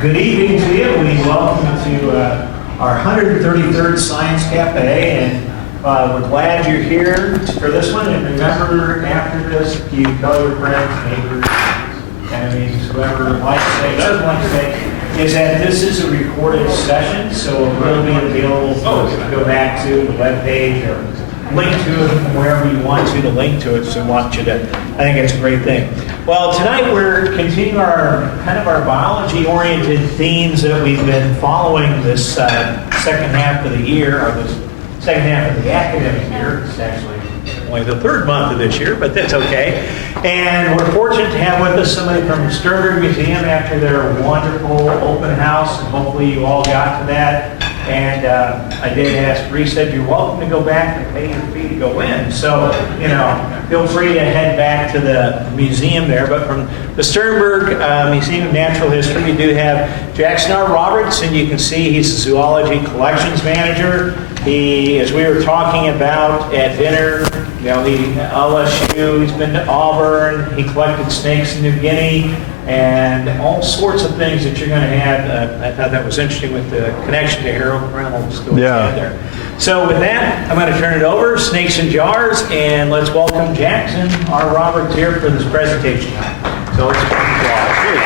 Good evening to you. We welcome you to our 133rd Science Cafe, and we're glad you're here for this one. And remember, after this, you tell your friends, neighbors, enemies, whoever likes to say, doesn't like to say, is that this is a recorded session, so it will be available to go back to the webpage or link to it from wherever you want to link to it. So I want you to, I think it's a great thing. Well, tonight we're continuing our biology-oriented themes that we've been following this second half of the year, or this second half of the academic year. It's actually only the third month of this year, but that's okay. And we're fortunate to have with us somebody from the Sternberg Museum after their wonderful open house, and hopefully you all got to that. And I did ask, Bree said, you're welcome to go back and pay your fee to go in. So, feel free to head back to the museum there. But from the Sternberg Museum of Natural History, we do have Jackson R. Roberts, and you can see he's the zoology collections manager. He, as we were talking about at dinner, he LSU, he's been to Auburn, he collected snakes in New Guinea, and all sorts of things that you're going to have. I thought that was interesting with the connection to Harold Reynolds. There. So with that, I'm going to turn it over, snakes in jars, and let's welcome Jackson R. Roberts here for this presentation. So let's welcome jars.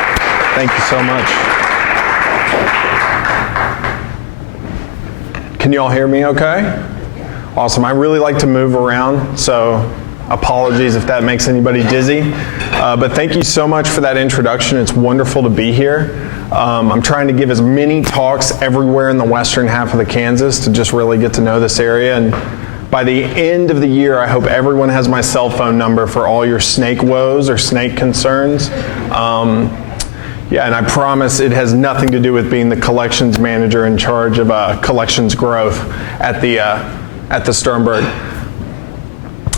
Thank you so much. Can you all hear me okay? Awesome. I really like to move around, so apologies if that makes anybody dizzy. But thank you so much for that introduction. It's wonderful to be here. I'm trying to give as many talks everywhere in the western half of the Kansas to just really get to know this area. And by the end of the year, I hope everyone has my cell phone number for all your snake woes or snake concerns. And I promise it has nothing to do with being the collections manager in charge of collections growth at the Sternberg.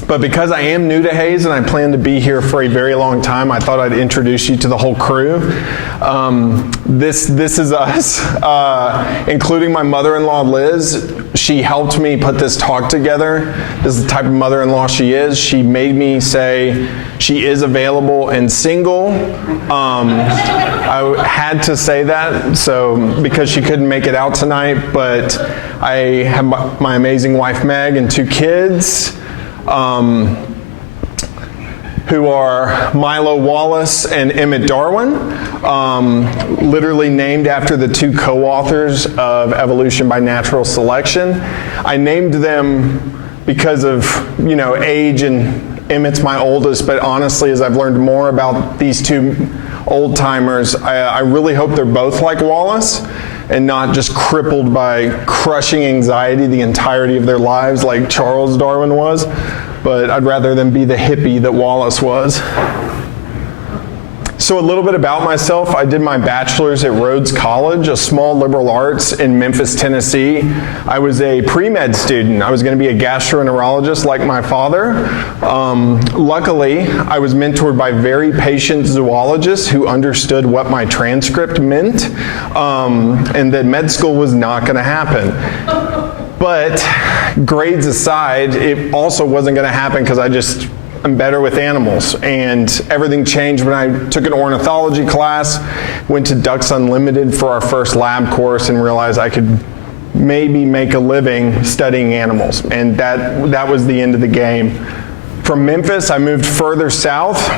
But because I am new to Hayes and I plan to be here for a very long time, I thought I'd introduce you to the whole crew. This is us, including my mother-in-law, Liz. She helped me put this talk together. This is the type of mother-in-law she is. She made me say she is available and single. I had to say that, so because she couldn't make it out tonight, but I have my amazing wife, Meg, and 2 kids. Who are Milo Wallace and Emmett Darwin, literally named after the 2 co-authors of Evolution by Natural Selection. I named them because of, age, and Emmett's my oldest, but honestly, as I've learned more about these 2 old-timers, I really hope they're both like Wallace and not just crippled by crushing anxiety the entirety of their lives like Charles Darwin was, but I'd rather them be the hippie that Wallace was. So a little bit about myself. I did my bachelor's at Rhodes College, a small liberal arts in Memphis, Tennessee. I was a pre-med student. I was going to be a gastroenterologist like my father. Luckily, I was mentored by very patient zoologists who understood what my transcript meant, and that med school was not going to happen. But grades aside, it also wasn't going to happen because I'm better with animals, and everything changed when I took an ornithology class, went to Ducks Unlimited for our first lab course, and realized I could maybe make a living studying animals, and that was the end of the game. From Memphis, I moved further south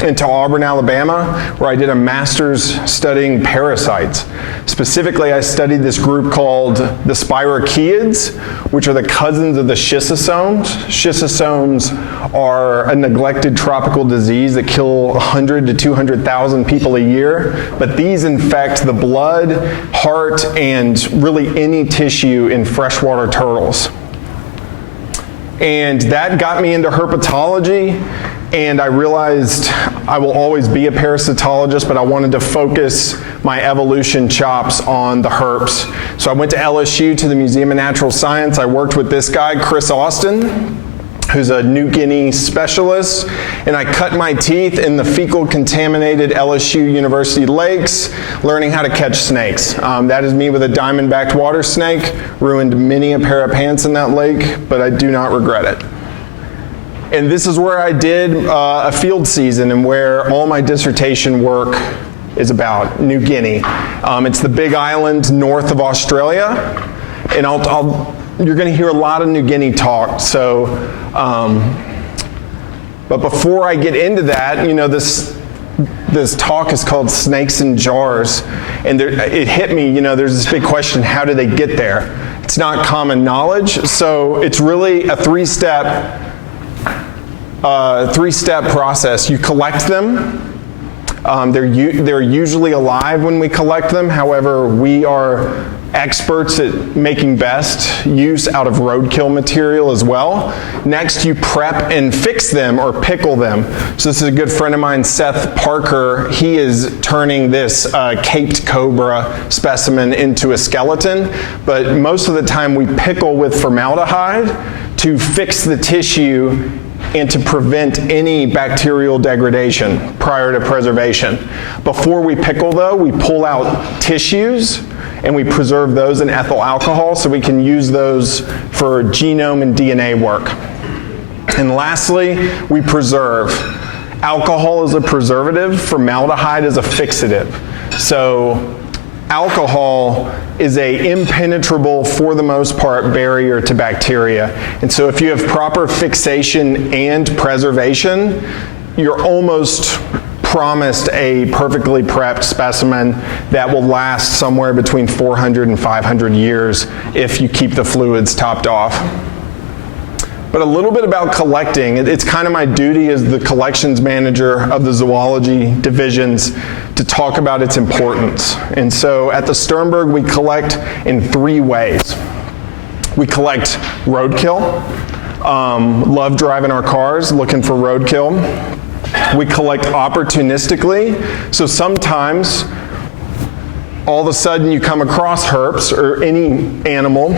into Auburn, Alabama, where I did a master's studying parasites. Specifically, I studied this group called the Spirochaeids, which are the cousins of the schistosomes. Schistosomes are a neglected tropical disease that kill 100 to 200,000 people a year, but these infect the blood, heart, and really any tissue in freshwater turtles. And that got me into herpetology, and I realized I will always be a parasitologist, but I wanted to focus my evolution chops on the herps. So I went to LSU to the Museum of Natural Science. I worked with this guy, Chris Austin, who's a New Guinea specialist, and I cut my teeth in the fecal contaminated LSU University lakes, learning how to catch snakes. That is me with a diamond-backed water snake. Ruined many a pair of pants in that lake, but I do not regret it. And this is where I did a field season and where all my dissertation work is about, New Guinea. It's the big island north of Australia, and you're going to hear a lot of New Guinea talk. So, but before I get into that, this talk is called Snakes in Jars, and it hit me, there's this big question, how do they get there? It's not common knowledge, so it's really a three-step process. You collect them. They're usually alive when we collect them. However, we are experts at making best use out of roadkill material as well. Next, you prep and fix them or pickle them. So this is a good friend of mine, Seth Parker. He is turning this caped cobra specimen into a skeleton, but most of the time we pickle with formaldehyde to fix the tissue and to prevent any bacterial degradation prior to preservation. Before we pickle, though, we pull out tissues and we preserve those in ethyl alcohol so we can use those for genome and DNA work. And lastly, we preserve. Alcohol is a preservative, formaldehyde is a fixative. So alcohol is a impenetrable, for the most part, barrier to bacteria. And so if you have proper fixation and preservation, you're almost promised a perfectly prepped specimen that will last somewhere between 400 and 500 years if you keep the fluids topped off. But a little bit about collecting. It's kind of my duty as the collections manager of the zoology divisions to talk about its importance. And so at the Sternberg, we collect in three ways. We collect roadkill. Love driving our cars, looking for roadkill. We collect opportunistically. So sometimes, all of a sudden you come across herps or any animal,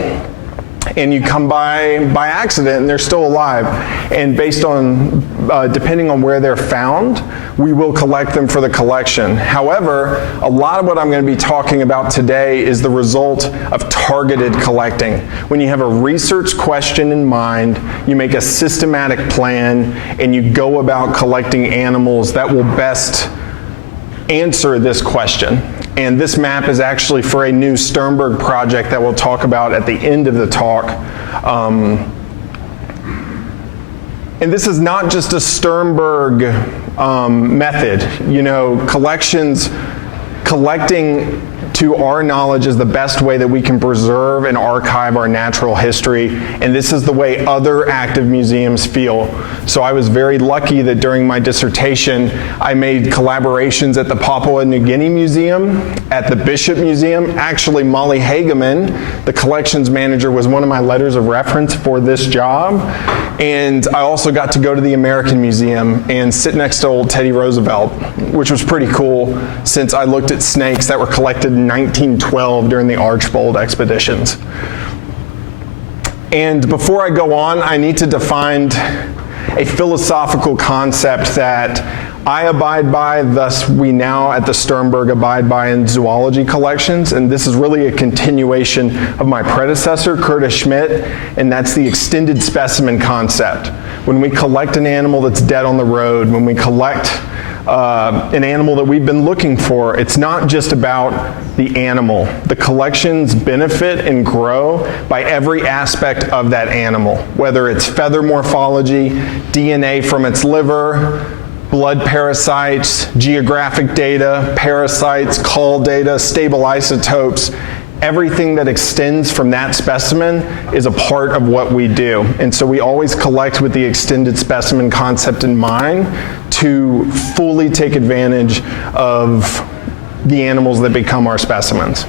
and you come by accident and they're still alive. And based on, depending on where they're found, we will collect them for the collection. However, a lot of what I'm going to be talking about today is the result of targeted collecting. When you have a research question in mind, you make a systematic plan, and you go about collecting animals that will best answer this question. And this map is actually for a new Sternberg project that we'll talk about at the end of the talk. And this is not just a Sternberg method. Collecting to our knowledge is the best way that we can preserve and archive our natural history, and this is the way other active museums feel. So I was very lucky that during my dissertation I made collaborations at the Papua New Guinea Museum, at the Bishop Museum. Actually, Molly Hageman, the collections manager, was one of my letters of reference for this job. And I also got to go to the American Museum and sit next to old Teddy Roosevelt, which was pretty cool since I looked at snakes that were collected in 1912 during the Archbold expeditions. And before I go on, I need to define a philosophical concept that I abide by, thus we now at the Sternberg abide by in zoology collections, and this is really a continuation of my predecessor, Curtis Schmidt, and that's the extended specimen concept. When we collect an animal that's dead on the road, when we collect an animal that we've been looking for, it's not just about the animal. The collections benefit and grow by every aspect of that animal, whether it's feather morphology, DNA from its liver, blood parasites, geographic data, parasites, call data, stable isotopes. Everything that extends from that specimen is a part of what we do. And so we always collect with the extended specimen concept in mind to fully take advantage of the animals that become our specimens.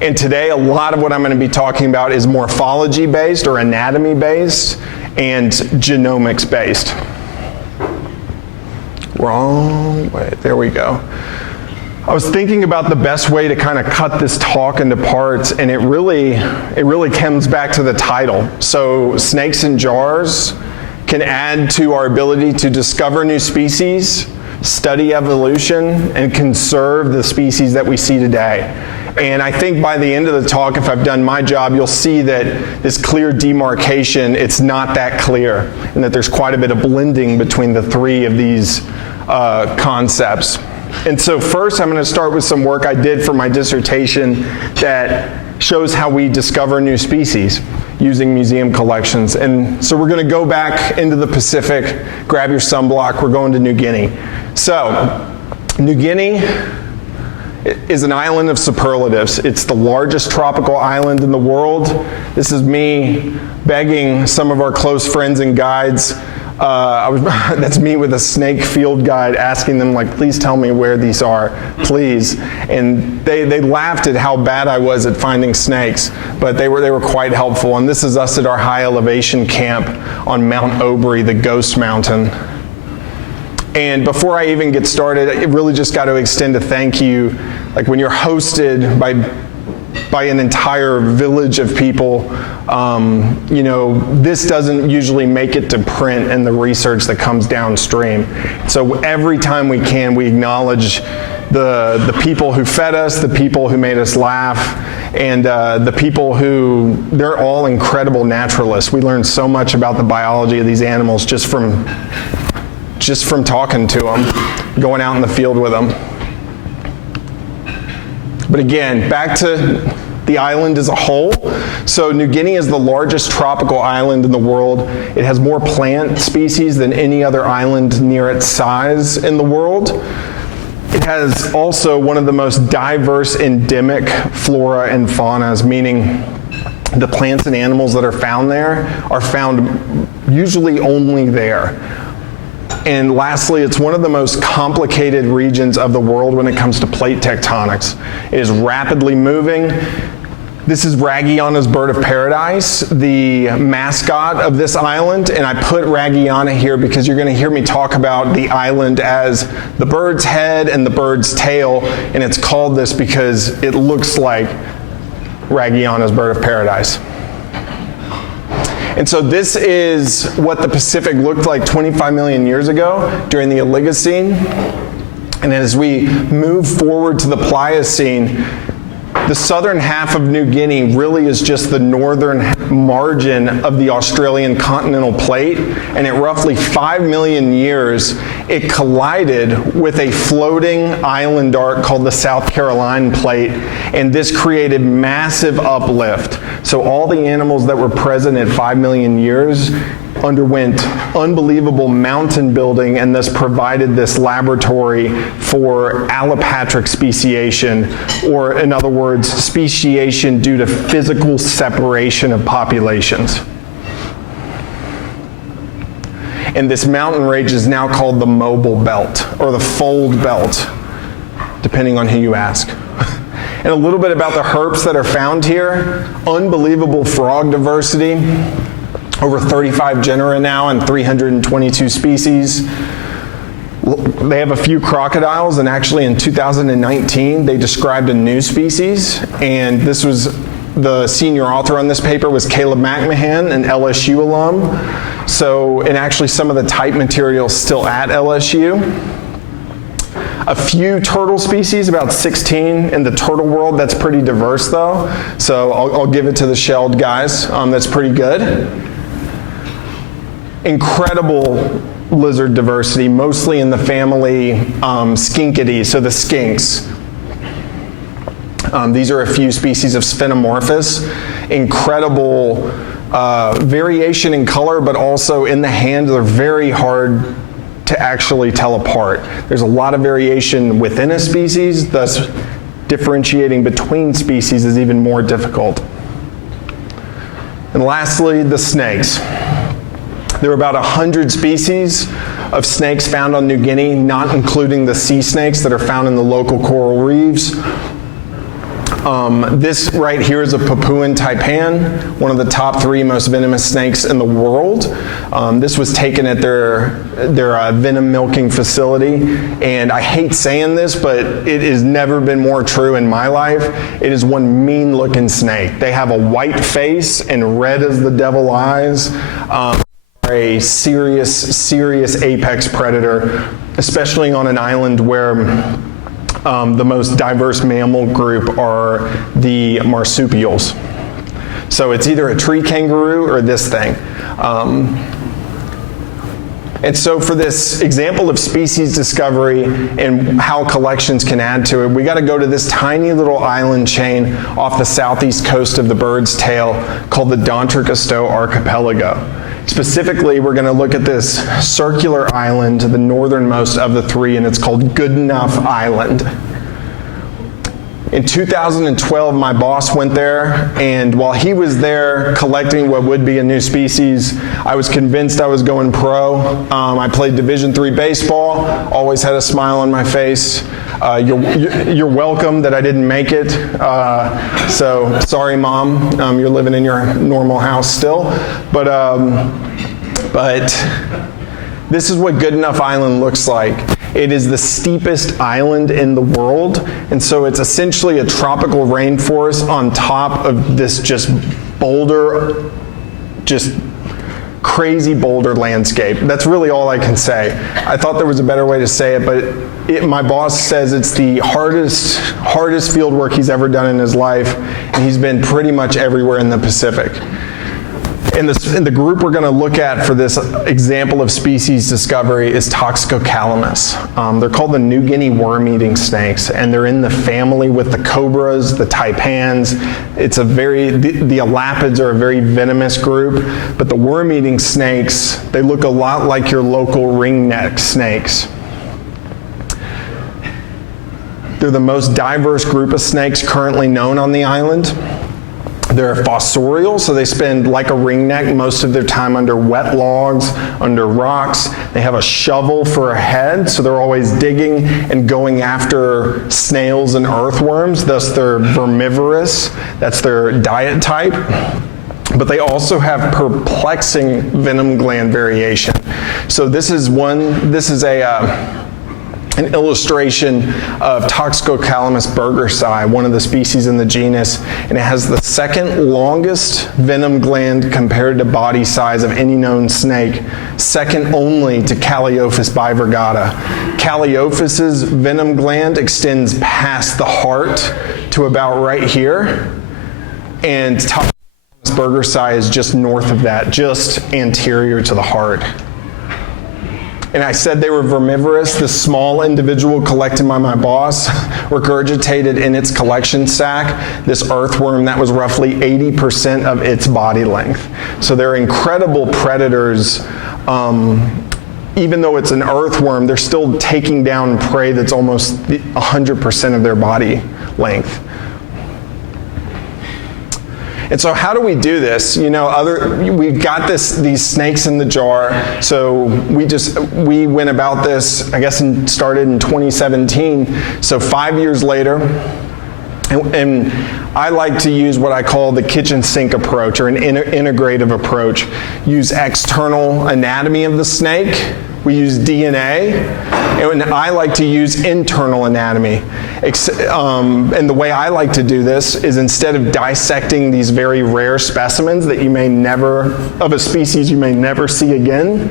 And today, a lot of what I'm going to be talking about is morphology-based or anatomy-based and genomics-based. Wrong way, there we go. I was thinking about the best way to kind of cut this talk into parts, and it really comes back to the title. So snakes in jars can add to our ability to discover new species, study evolution, and conserve the species that we see today. And I think by the end of the talk, if I've done my job, you'll see that this clear demarcation, it's not that clear, and that there's quite a bit of blending between the three of these concepts. And so first I'm going to start with some work I did for my dissertation that shows how we discover new species using museum collections. And so we're going to go back into the Pacific, grab your sunblock, we're going to New Guinea. So, New Guinea is an island of superlatives. It's the largest tropical island in the world. This is me begging some of our close friends and guides. That's me with a snake field guide asking them, like, please tell me where these are, please. And they laughed at how bad I was at finding snakes, but they were quite helpful. And this is us at our high elevation camp on Mount Aubrey, the ghost mountain. And before I even get started, I really just got to extend a thank you. Like when you're hosted by an entire village of people, you know, this doesn't usually make it to print and the research that comes downstream. So every time we can, we acknowledge the people who fed us, the people who made us laugh, and the people who, they're all incredible naturalists. We learn so much about the biology of these animals just from talking to them, going out in the field with them. But again, back to the island as a whole. So New Guinea is the largest tropical island in the world. It has more plant species than any other island near its size in the world. It has also one of the most diverse endemic flora and faunas, meaning the plants and animals that are found there are found usually only there. And lastly, it's one of the most complicated regions of the world when it comes to plate tectonics. It is rapidly moving. This is Ragiana's bird of paradise, the mascot of this island, and I put Ragiana here because you're going to hear me talk about the island as the bird's head and the bird's tail, and it's called this because it looks like Ragiana's bird of paradise. And so this is what the Pacific looked like 25 million years ago during the Oligocene. And as we move forward to the Pliocene, the southern half of New Guinea really is just the northern margin of the Australian continental plate, and at roughly 5 million years, it collided with a floating island arc called the South Carolina plate, and this created massive uplift. So all the animals that were present at 5 million years underwent unbelievable mountain building, and thus provided this laboratory for allopatric speciation, or in other words, speciation due to physical separation of populations. And this mountain range is now called the mobile belt, or the fold belt, depending on who you ask. And a little bit about the herps that are found here. Unbelievable frog diversity. Over 35 genera now and 322 species. They have a few crocodiles, and actually in 2019 they described a new species, and this was the senior author on this paper was Caleb McMahon, an LSU alum. So, and actually some of the type material still at LSU. A few turtle species, about 16 in the turtle world. That's pretty diverse though. So I'll give it to the shelled guys. That's pretty good. Incredible lizard diversity, mostly in the family Skinkidae, so the skinks. These are a few species of Sphenomorphus. Incredible variation in color, but also in the hand, they're very hard to actually tell apart. There's a lot of variation within a species, thus differentiating between species is even more difficult. And lastly, the snakes. There are about 100 species of snakes found on New Guinea, not including the sea snakes that are found in the local coral reefs. This right here is a Papuan taipan, one of the top 3 most venomous snakes in the world. This was taken at their venom milking facility, and I hate saying this, but it has never been more true in my life. It is one mean-looking snake. They have a white face and red as the devil eyes. A serious apex predator, especially on an island where the most diverse mammal group are the marsupials. So it's either a tree kangaroo or this thing. And so for this example of species discovery and how collections can add to it, we got to go to this tiny little island chain off the southeast coast of the Bird's Tail called the D'Entrecasteaux Archipelago. Specifically, we're going to look at this circular island, the northernmost of the three, and it's called Goodenough Island. In 2012, my boss went there, and while he was there collecting what would be a new species, I was convinced I was going pro. I played Division III baseball, always had a smile on my face. You're welcome that I didn't make it. So sorry, Mom, you're living in your normal house still. But this is what Goodenough Island looks like. It is the steepest island in the world, and so it's essentially a tropical rainforest on top of this just crazy boulder landscape. That's really all I can say. I thought there was a better way to say it, but my boss says it's the hardest field work he's ever done in his life, and he's been pretty much everywhere in the Pacific. And the group we're going to look at for this example of species discovery is Toxicocalamus. They're called the New Guinea worm-eating snakes, and they're in the family with the cobras, the taipans. The elapids are a very venomous group, but the worm-eating snakes, they look a lot like your local ringneck snakes. They're the most diverse group of snakes currently known on the island. They're fossorial, so they spend, like a ringneck, most of their time under wet logs, under rocks. They have a shovel for a head, so they're always digging and going after snails and earthworms, thus they're vermivorous. That's their diet type. But they also have perplexing venom gland variation. So this is an illustration of Toxicocalamus burgersii, one of the species in the genus, and it has the second longest venom gland compared to body size of any known snake, second only to Calliophis bivirgata. Calliophis's venom gland extends past the heart to about right here, and Toxicocalamus burgersii is just north of that, just anterior to the heart. And I said they were vermivorous. This small individual collected by my boss regurgitated in its collection sack this earthworm that was roughly 80% of its body length. So they're incredible predators. Even though it's an earthworm, they're still taking down prey that's almost 100% of their body length. And so how do we do this? You know, we've got these snakes in the jar, so we went about this, I guess, and started in 2017, so 5 years later, and I like to use what I call the kitchen sink approach, or an integrative approach. Use external anatomy of the snake, we use DNA, and I like to use internal anatomy. And the way I like to do this is, instead of dissecting these very rare specimens that of a species you may never see again,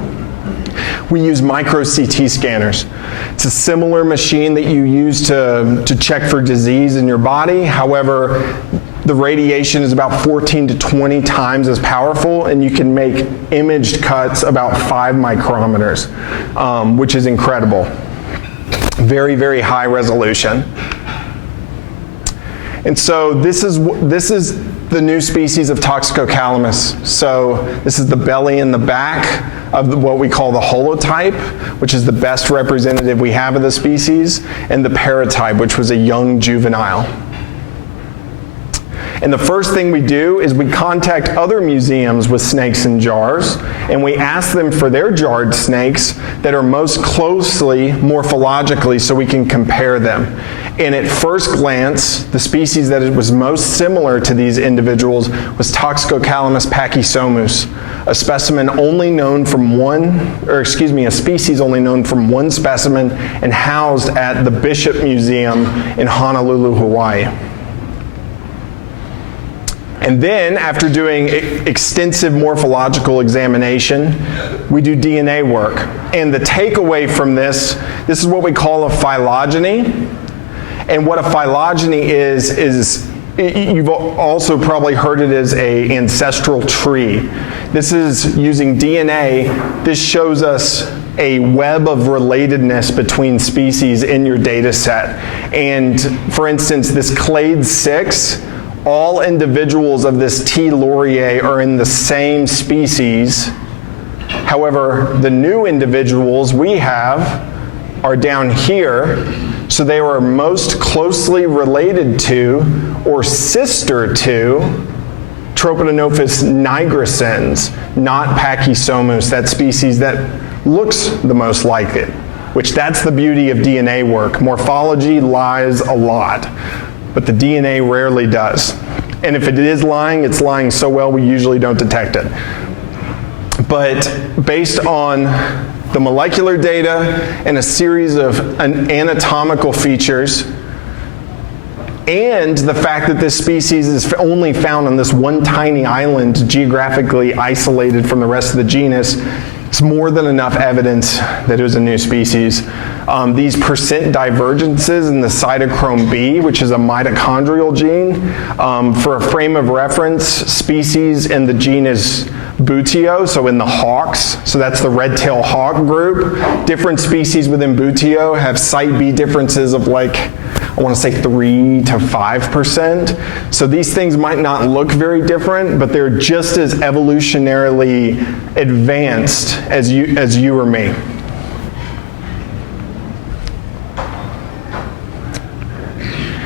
we use micro CT scanners. It's a similar machine that you use to check for disease in your body. However, the radiation is about 14 to 20 times as powerful, and you can make imaged cuts about 5 micrometers, which is incredible. Very, very high resolution. And so this is the new species of Toxicocalamus. So this is the belly and the back of what we call the holotype, which is the best representative we have of the species, and the paratype, which was a young juvenile. And the first thing we do is we contact other museums with snakes in jars, and we ask them for their jarred snakes that are most closely morphologically, so we can compare them. And at first glance, the species that was most similar to these individuals was Toxicocalamus pachysomus, a species only known from one specimen and housed at the Bishop Museum in Honolulu, Hawaii. And then, after doing extensive morphological examination, we do DNA work. And the takeaway from this is what we call a phylogeny. And what a phylogeny is you've also probably heard it as an ancestral tree. This is using DNA. This shows us a web of relatedness between species in your data set. And for instance, this clade 6, all individuals of this T. laurier are in the same species. However, the new individuals we have are down here, so they are most closely related to or sister to Tropidenophis nigricans, not Pachysomus, that species that looks the most like it, which that's the beauty of DNA work. Morphology lies a lot, but the DNA rarely does. And if it is lying, it's lying so well we usually don't detect it. But based on the molecular data and a series of anatomical features, and the fact that this species is only found on this one tiny island geographically isolated from the rest of the genus, it's more than enough evidence that it was a new species. These percent divergences in the cytochrome B, which is a mitochondrial gene, for a frame of reference, species in the genus Buteo, so in the hawks, so that's the red-tailed hawk group. Different species within Buteo have site B differences of like, I want to say 3 to 5%. So these things might not look very different, but they're just as evolutionarily advanced as you or me.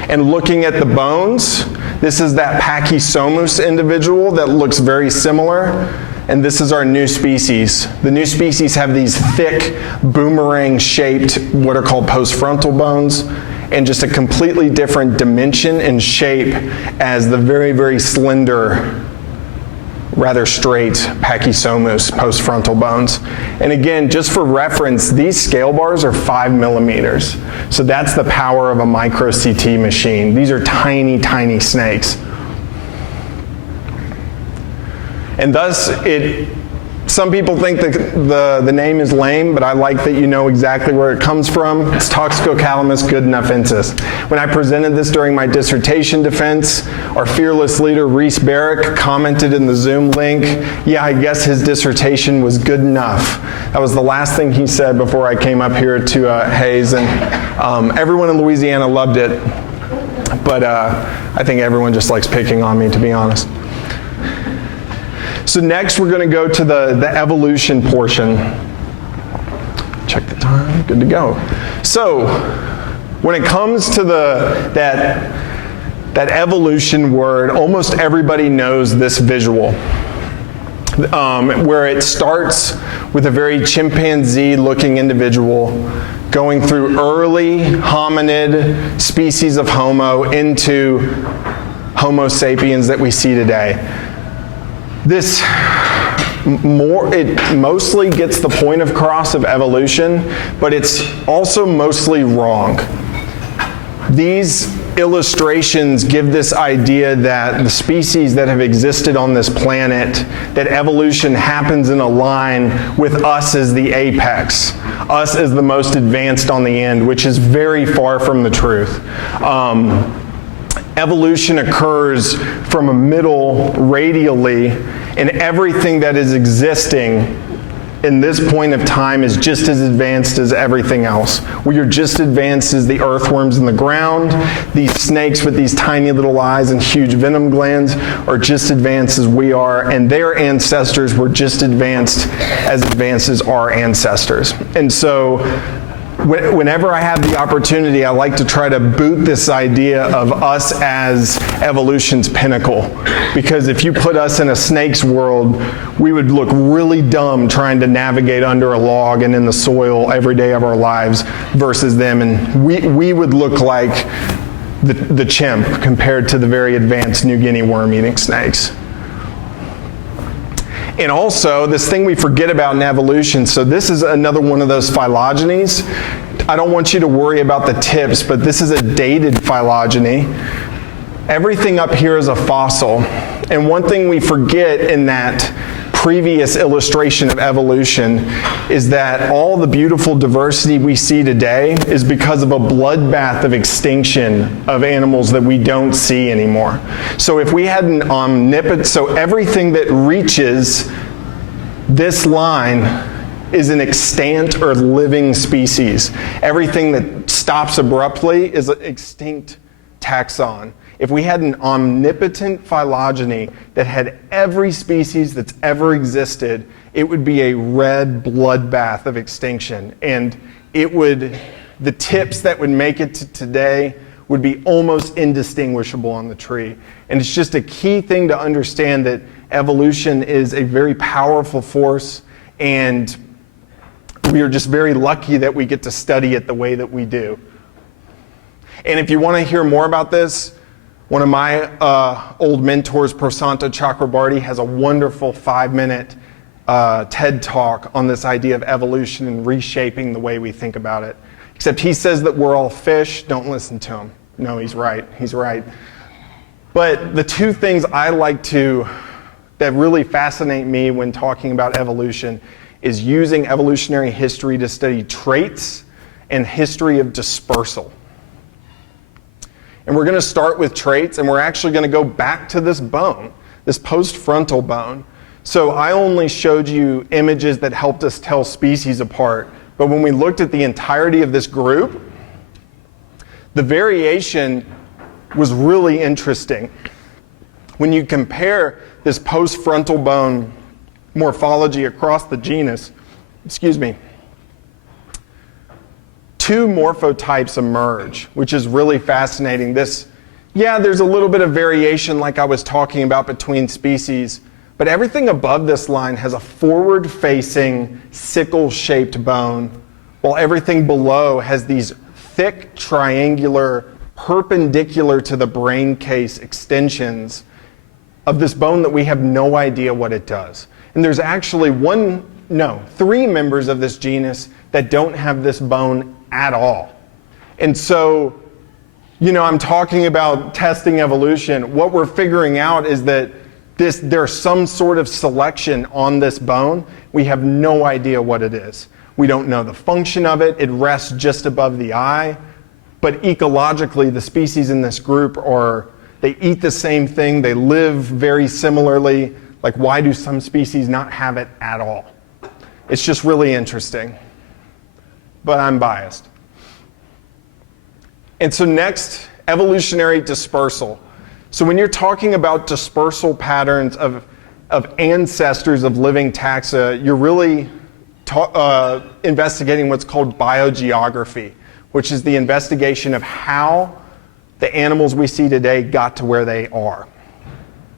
And looking at the bones, this is that Pachysomus individual that looks very similar, and this is our new species. The new species have these thick, boomerang-shaped, what are called postfrontal bones, and just a completely different dimension and shape as the very, very slender, rather straight Pachysomus postfrontal bones. And again, just for reference, these scale bars are 5 millimeters. So that's the power of a micro CT machine. These are tiny, tiny snakes. And thus, some people think that the name is lame, but I like that you know exactly where it comes from. It's Toxicocalamus goodenoughensis. When I presented this during my dissertation defense, our fearless leader, Reese Barrick, commented in the Zoom link, yeah, I guess his dissertation was good enough. That was the last thing he said before I came up here to Hayes, and everyone in Louisiana loved it, but I think everyone just likes picking on me, to be honest. So next we're going to go to the evolution portion. Check the time, good to go. So when it comes to that evolution word, almost everybody knows this visual, where it starts with a very chimpanzee-looking individual going through early hominid species of Homo into Homo sapiens that we see today. It mostly gets the point across of evolution, but it's also mostly wrong. These illustrations give this idea that the species that have existed on this planet, that evolution happens in a line with us as the apex, us as the most advanced on the end, which is very far from the truth. Evolution occurs from a middle radially, and everything that is existing in this point of time is just as advanced as everything else. We are just advanced as the earthworms in the ground. These snakes with these tiny little eyes and huge venom glands are just advanced as we are, and their ancestors were just advanced as our ancestors. And so whenever I have the opportunity, I like to try to boot this idea of us as evolution's pinnacle. Because if you put us in a snake's world, we would look really dumb trying to navigate under a log and in the soil every day of our lives versus them. And we would look like the chimp compared to the very advanced New Guinea worm-eating snakes. And also, this thing we forget about in evolution, so this is another one of those phylogenies. I don't want you to worry about the tips, but this is a dated phylogeny. Everything up here is a fossil. And one thing we forget in that previous illustration of evolution is that all the beautiful diversity we see today is because of a bloodbath of extinction of animals that we don't see anymore. So if we had an omnipotent, so everything that reaches this line is an extant or living species. Everything that stops abruptly is an extinct taxon. If we had an omnipotent phylogeny that had every species that's ever existed, it would be a red bloodbath of extinction. And the tips that would make it to today would be almost indistinguishable on the tree. And it's just a key thing to understand that evolution is a very powerful force, and we are just very lucky that we get to study it the way that we do. And if you want to hear more about this, one of my old mentors, Prasanta Chakrabarty, has a wonderful 5-minute TED Talk on this idea of evolution and reshaping the way we think about it. Except he says that we're all fish. Don't listen to him. No, he's right. He's right. But the two things that really fascinate me when talking about evolution is using evolutionary history to study traits and history of dispersal. And we're going to start with traits, and we're actually going to go back to this bone, this postfrontal bone. So I only showed you images that helped us tell species apart, but when we looked at the entirety of this group, the variation was really interesting. When you compare this postfrontal bone morphology across the genus, two morphotypes emerge, which is really fascinating. There's a little bit of variation like I was talking about between species, but everything above this line has a forward-facing sickle-shaped bone, while everything below has these thick, triangular, perpendicular to the brain case extensions of this bone that we have no idea what it does. And there's actually three members of this genus that don't have this bone at all. And so, I'm talking about testing evolution. What we're figuring out is that there's some sort of selection on this bone. We have no idea what it is. We don't know the function of it. It rests just above the eye. But ecologically, the species in this group they eat the same thing. They live very similarly. Like, why do some species not have it at all? It's just really interesting. But I'm biased. And so next, evolutionary dispersal. So when you're talking about dispersal patterns of ancestors of living taxa, you're really investigating what's called biogeography, which is the investigation of how the animals we see today got to where they are.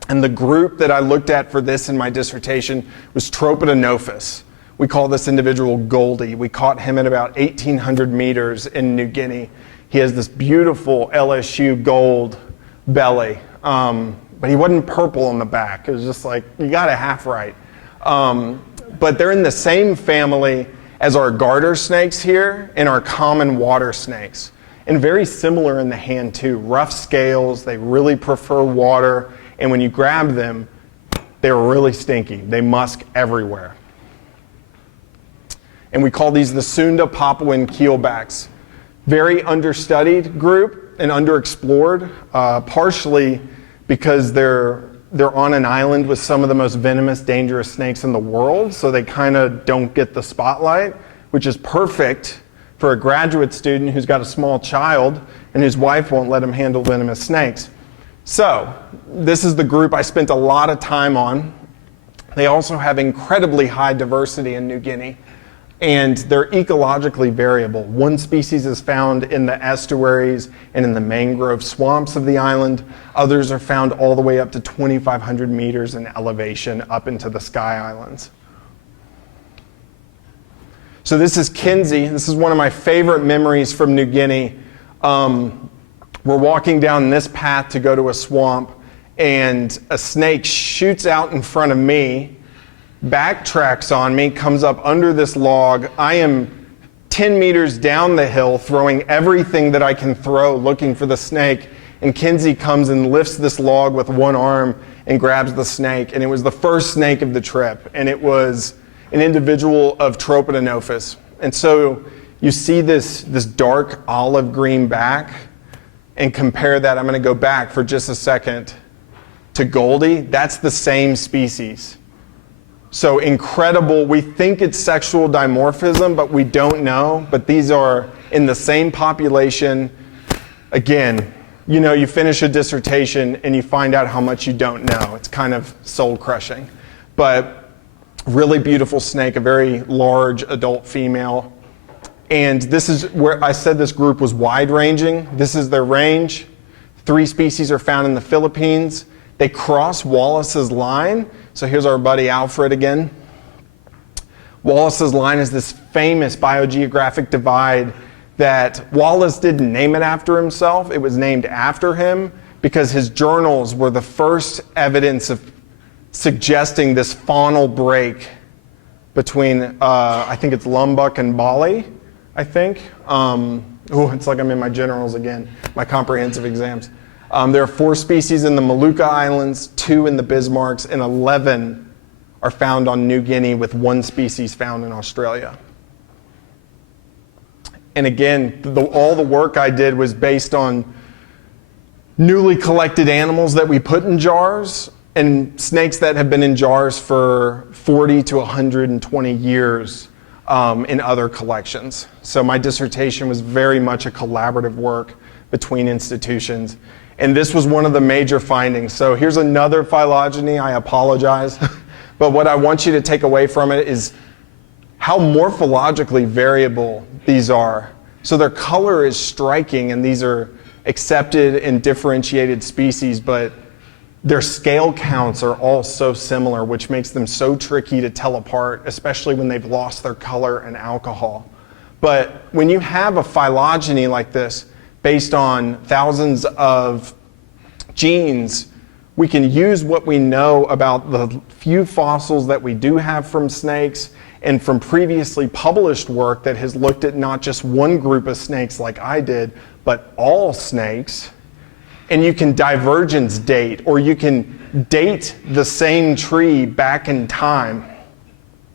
And the group that I looked at for this in my dissertation was Tropidognathus. We call this individual Goldie. We caught him at about 1,800 meters in New Guinea. He has this beautiful LSU gold belly, but he wasn't purple on the back. It was just like, you got it half right. But they're in the same family as our garter snakes here and our common water snakes. And very similar in the hand too. Rough scales, they really prefer water, and when you grab them, they're really stinky. They musk everywhere. And we call these the Sunda Papuan keelbacks. Very understudied group and underexplored, partially because they're on an island with some of the most venomous, dangerous snakes in the world, so they kind of don't get the spotlight, which is perfect for a graduate student who's got a small child and whose wife won't let him handle venomous snakes. So, this is the group I spent a lot of time on. They also have incredibly high diversity in New Guinea, and they're ecologically variable. One species is found in the estuaries and in the mangrove swamps of the island. Others are found all the way up to 2,500 meters in elevation up into the Sky Islands. So this is Kinsey. This is one of my favorite memories from New Guinea. We're walking down this path to go to a swamp, and a snake shoots out in front of me, backtracks on me, comes up under this log. I am 10 meters down the hill, throwing everything that I can throw, looking for the snake, and Kinsey comes and lifts this log with one arm and grabs the snake, and it was the first snake of the trip, and it was an individual of Tropidognathus. And so you see this dark olive green back, and compare that, I'm going to go back for just a second, to Goldie. That's the same species. So incredible. We think it's sexual dimorphism, but we don't know. But these are in the same population. Again, you know, you finish a dissertation and you find out how much you don't know. It's kind of soul crushing. But really beautiful snake, a very large adult female. And this is where I said this group was wide ranging. This is their range. 3 species are found in the Philippines. They cross Wallace's line. So here's our buddy Alfred again. Wallace's line is this famous biogeographic divide that Wallace didn't name it after himself. It was named after him because his journals were the first evidence of suggesting this faunal break between, I think it's Lombok and Bali, I think. It's like I'm in my generals again, my comprehensive exams. There are 4 species in the Molucca Islands, 2 in the Bismarcks, and 11 are found on New Guinea, with 1 species found in Australia. And again, all the work I did was based on newly collected animals that we put in jars and snakes that have been in jars for 40 to 120 years in other collections. So my dissertation was very much a collaborative work between institutions. And this was one of the major findings. So here's another phylogeny. I apologize. But what I want you to take away from it is how morphologically variable these are. So their color is striking, and these are accepted and differentiated species, but their scale counts are all so similar, which makes them so tricky to tell apart, especially when they've lost their color and alcohol. But when you have a phylogeny like this, based on thousands of genes, we can use what we know about the few fossils that we do have from snakes and from previously published work that has looked at not just one group of snakes like I did, but all snakes. And you can divergence date, or you can date the same tree back in time.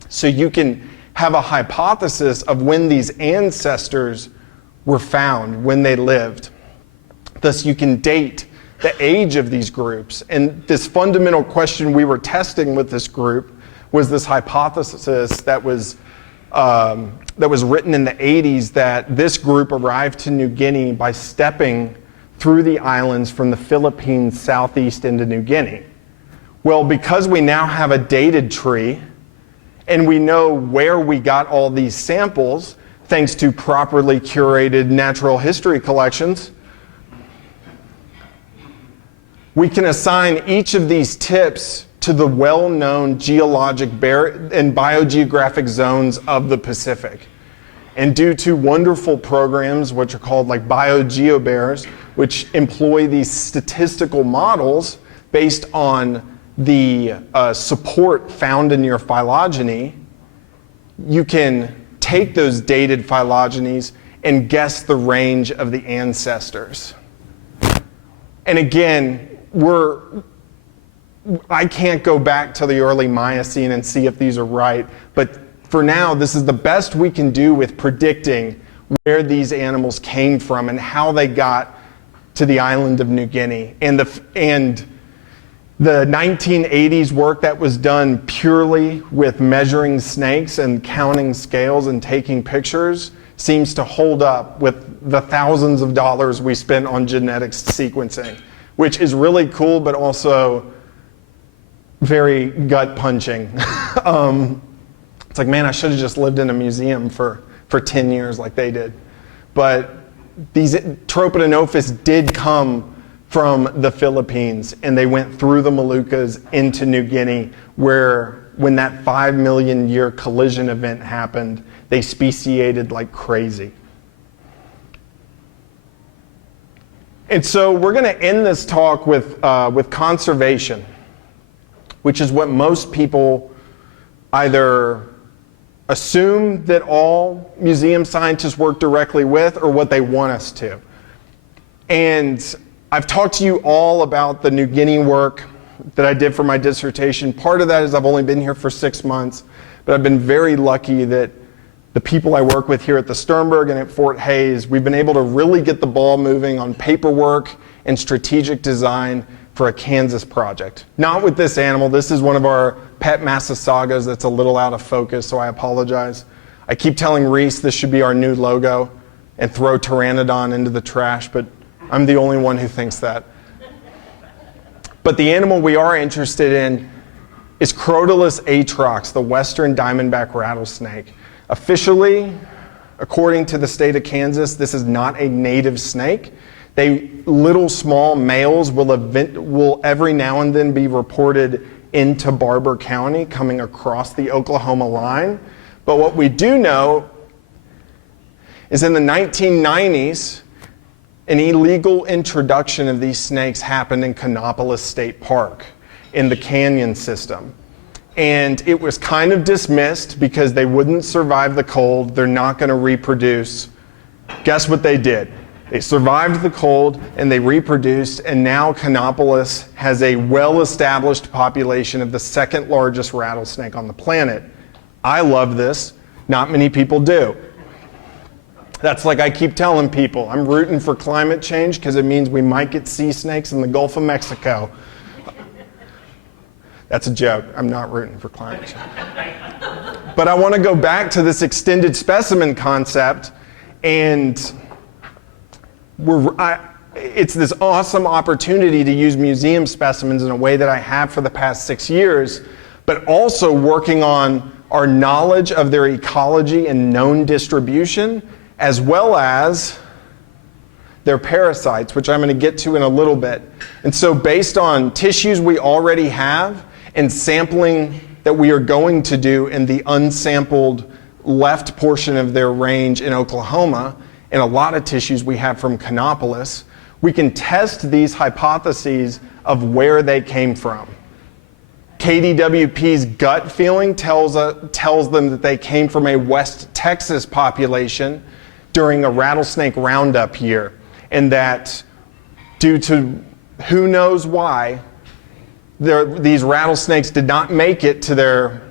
So you can have a hypothesis of when these ancestors were found, when they lived. Thus, you can date the age of these groups. And this fundamental question we were testing with this group was this hypothesis that was written in the 80s, that this group arrived to New Guinea by stepping through the islands from the Philippines southeast into New Guinea. Well, because we now have a dated tree and we know where we got all these samples, thanks to properly curated natural history collections, we can assign each of these tips to the well-known geologic and biogeographic zones of the Pacific. And due to wonderful programs, which are called like biogeobears, which employ these statistical models based on the support found in your phylogeny, you can take those dated phylogenies and guess the range of the ancestors. And again, I can't go back to the early Miocene and see if these are right, but for now, this is the best we can do with predicting where these animals came from and how they got to the island of New Guinea. And the 1980s work that was done purely with measuring snakes and counting scales and taking pictures seems to hold up with the thousands of dollars we spent on genetics sequencing, which is really cool, but also very gut-punching. It's like, man, I should have just lived in a museum for 10 years like they did. But these Tropidinophis did come from the Philippines, and they went through the Moluccas into New Guinea, where when that 5 million year collision event happened, they speciated like crazy. And so we're going to end this talk with conservation, which is what most people either assume that all museum scientists work directly with, or what they want us to. And I've talked to you all about the New Guinea work that I did for my dissertation. Part of that is I've only been here for 6 months, but I've been very lucky that the people I work with here at the Sternberg and at Fort Hayes, we've been able to really get the ball moving on paperwork and strategic design for a Kansas project. Not with this animal. This is one of our pet Massasaugas that's a little out of focus, so I apologize. I keep telling Reese this should be our new logo and throw Pteranodon into the trash, but I'm the only one who thinks that. But the animal we are interested in is Crotalus atrox, the western diamondback rattlesnake. Officially, according to the state of Kansas, this is not a native snake. Little small males will every now and then be reported into Barber County coming across the Oklahoma line. But what we do know is in the 1990s, an illegal introduction of these snakes happened in Kannapolis State Park in the canyon system. And it was kind of dismissed because they wouldn't survive the cold, they're not going to reproduce. Guess what they did? They survived the cold and they reproduced, and now Kannapolis has a well-established population of the second largest rattlesnake on the planet. I love this. Not many people do. That's like I keep telling people, I'm rooting for climate change because it means we might get sea snakes in the Gulf of Mexico. That's a joke. I'm not rooting for climate change. But I want to go back to this extended specimen concept, and it's this awesome opportunity to use museum specimens in a way that I have for the past 6 years, but also working on our knowledge of their ecology and known distribution, as well as their parasites, which I'm going to get to in a little bit. And so based on tissues we already have and sampling that we are going to do in the unsampled left portion of their range in Oklahoma, and a lot of tissues we have from Kannapolis, we can test these hypotheses of where they came from. KDWP's gut feeling tells them that they came from a West Texas population during a rattlesnake roundup year, and that due to who knows why, these rattlesnakes did not make it to their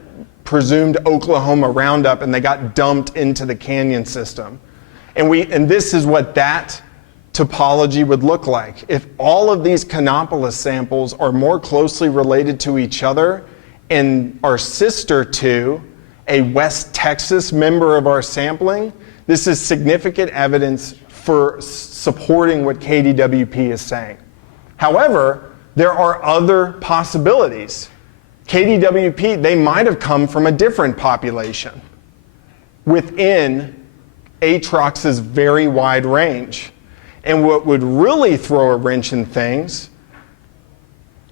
presumed Oklahoma roundup and they got dumped into the canyon system. And this is what that topology would look like. If all of these Kannapolis samples are more closely related to each other and are sister to a West Texas member of our sampling, this is significant evidence for supporting what KDWP is saying. However, there are other possibilities. KDWP, they might have come from a different population within atrox's very wide range. And what would really throw a wrench in things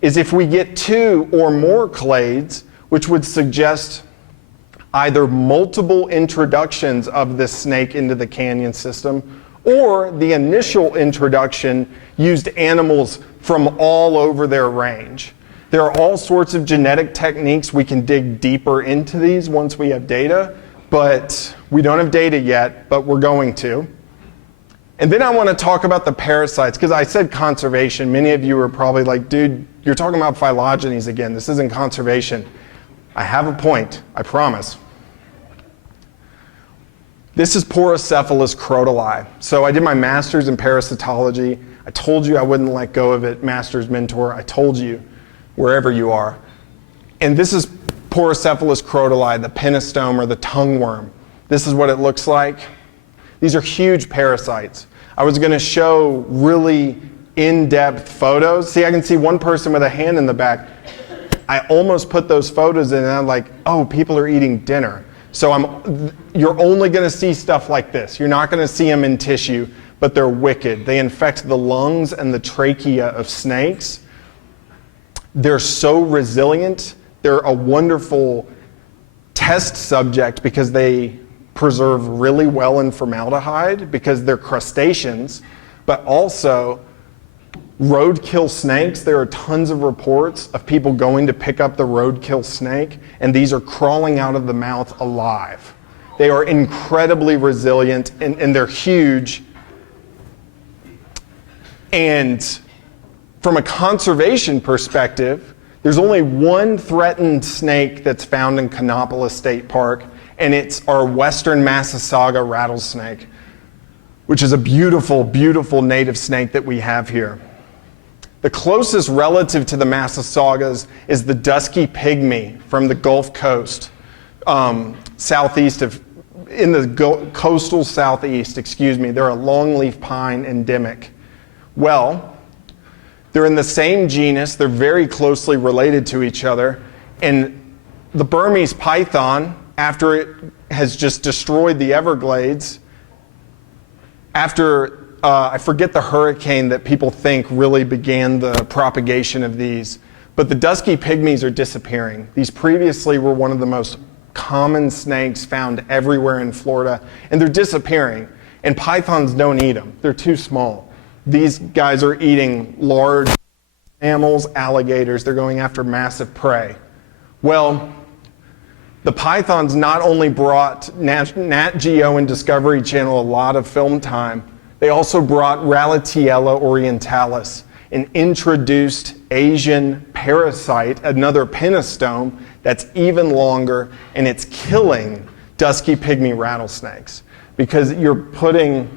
is if we get 2 or more clades, which would suggest either multiple introductions of this snake into the canyon system, or the initial introduction used animals from all over their range. There are all sorts of genetic techniques. We can dig deeper into these once we have data, but we don't have data yet, but we're going to. And then I want to talk about the parasites, because I said conservation. Many of you are probably like, dude, you're talking about phylogenies again. This isn't conservation. I have a point, I promise. This is Porocephalus crotali. So I did my master's in parasitology. I told you I wouldn't let go of it, master's mentor. I told you, wherever you are. And this is Porocephalus crotali, the penistome or the tongueworm. This is what it looks like. These are huge parasites. I was going to show really in-depth photos. See, I can see one person with a hand in the back. I almost put those photos in and I'm like, oh, people are eating dinner. So you're only going to see stuff like this. You're not going to see them in tissue, but they're wicked. They infect the lungs and the trachea of snakes. They're so resilient. They're a wonderful test subject because they preserve really well in formaldehyde because they're crustaceans, but also roadkill snakes. There are tons of reports of people going to pick up the roadkill snake, and these are crawling out of the mouth alive. They are incredibly resilient, and they're huge. And from a conservation perspective, there's only one threatened snake that's found in Kannapolis State Park, and it's our western Massasauga rattlesnake, which is a beautiful, beautiful native snake that we have here. The closest relative to the Massasaugas is the dusky pygmy from the Gulf Coast, in the coastal southeast, They're a longleaf pine endemic. Well, they're in the same genus, they're very closely related to each other, and the Burmese python, after it has just destroyed the Everglades, after I forget the hurricane that people think really began the propagation of these, but the dusky pygmies are disappearing. These previously were one of the most common snakes found everywhere in Florida, and they're disappearing. And pythons don't eat them. They're too small. These guys are eating large mammals, alligators. They're going after massive prey. Well, the pythons not only brought Nat Geo and Discovery Channel a lot of film time, they also brought Rallatiella orientalis, an introduced Asian parasite, another penostome that's even longer, and it's killing dusky pygmy rattlesnakes because you're putting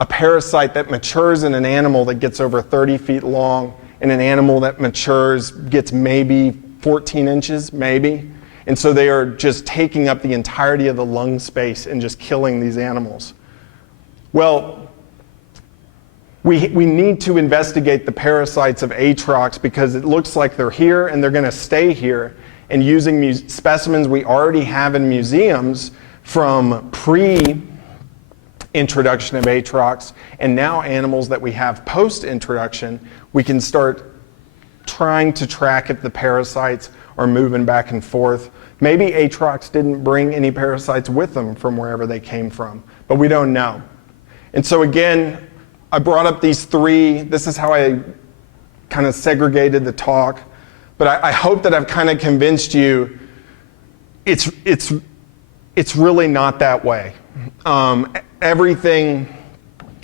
a parasite that matures in an animal that gets over 30 feet long and an animal that matures gets maybe 14 inches, maybe. And so they are just taking up the entirety of the lung space and just killing these animals. Well, we need to investigate the parasites of atrox because it looks like they're here and they're going to stay here. And using specimens we already have in museums from pre-introduction of atrox and now animals that we have post-introduction, we can start trying to track if the parasites are moving back and forth. Maybe atrox didn't bring any parasites with them from wherever they came from, but we don't know. And so again, I brought up these three. This is how I kind of segregated the talk. But I hope that I've kind of convinced you it's really not that way. Everything,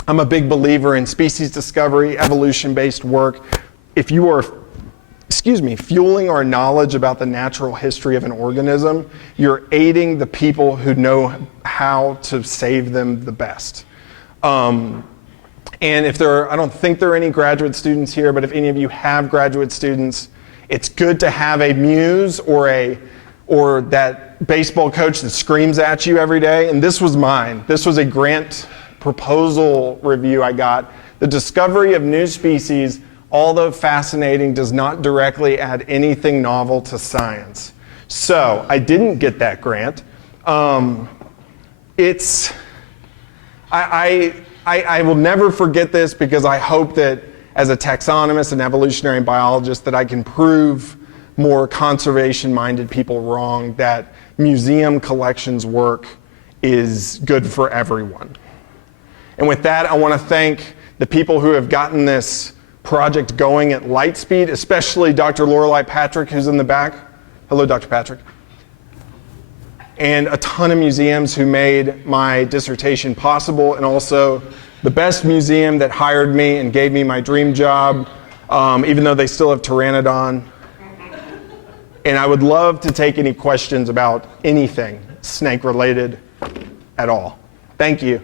I'm a big believer in species discovery, evolution-based work. If you are, fueling our knowledge about the natural history of an organism, you're aiding the people who know how to save them the best. And if I don't think there are any graduate students here, but if any of you have graduate students, it's good to have a muse or that baseball coach that screams at you every day. And this was mine. This was a grant proposal review I got. The discovery of new species, although fascinating, does not directly add anything novel to science. So I didn't get that grant. I will never forget this because I hope that as a taxonomist and evolutionary biologist that I can prove more conservation-minded people wrong that museum collections work is good for everyone. And with that, I want to thank the people who have gotten this project going at light speed, especially Dr. Lorelei Patrick, who's in the back. Hello, Dr. Patrick. And a ton of museums who made my dissertation possible, and also the best museum that hired me and gave me my dream job, even though they still have Pteranodon. And I would love to take any questions about anything snake related at all. Thank you.